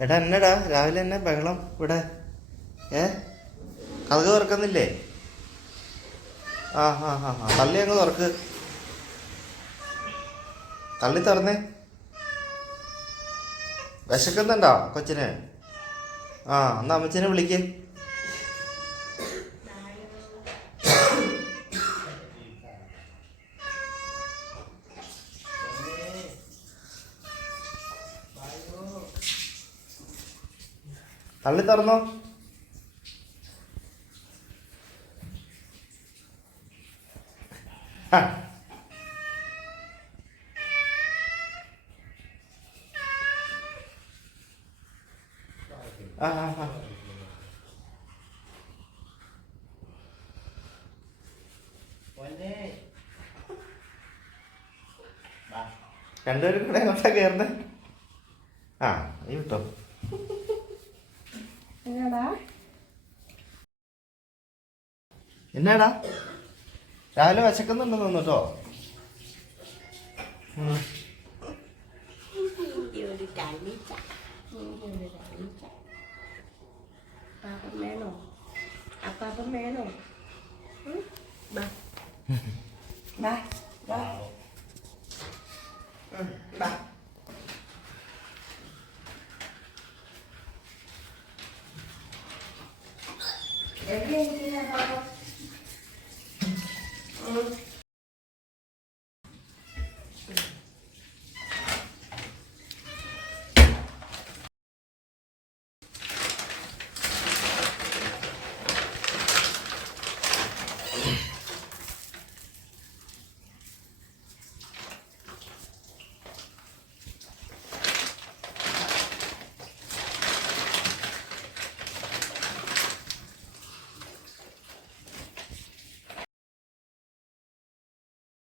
എടാ എന്നടാ? രാവിലെ തന്നെ ബഹളം ഇവിടെ? ഏ? കഥക തുറക്കുന്നില്ലേ? ആ ആ ആ ആ. തള്ളി അങ്ങ് തുറക്ക്. തള്ളി തുറന്നേ. വിശക്കുന്നുണ്ടോ കൊച്ചിന്? ആ എന്നാ അമ്മച്ചിനെ വിളിക്ക്. തള്ളി തുറന്നോ ആ. ആ ആ. ആ രണ്ടുപേരും കൂടെ എങ്ങോട്ടാ കയറുന്നത് ആ നീ വിട്ടോ. എന്നാടാ എന്നാടാ? രാവിലെ വിശക്കുന്നുണ്ടെന്ന് തോന്നുട്ടോ പാപ്പം വേണോ അപ്പാപ്പം വേണോ ബാ ബാ. ബാ ബാ. എവിടെയാ ഇരിക്കുന്നെ പാപ്പം? ഉം.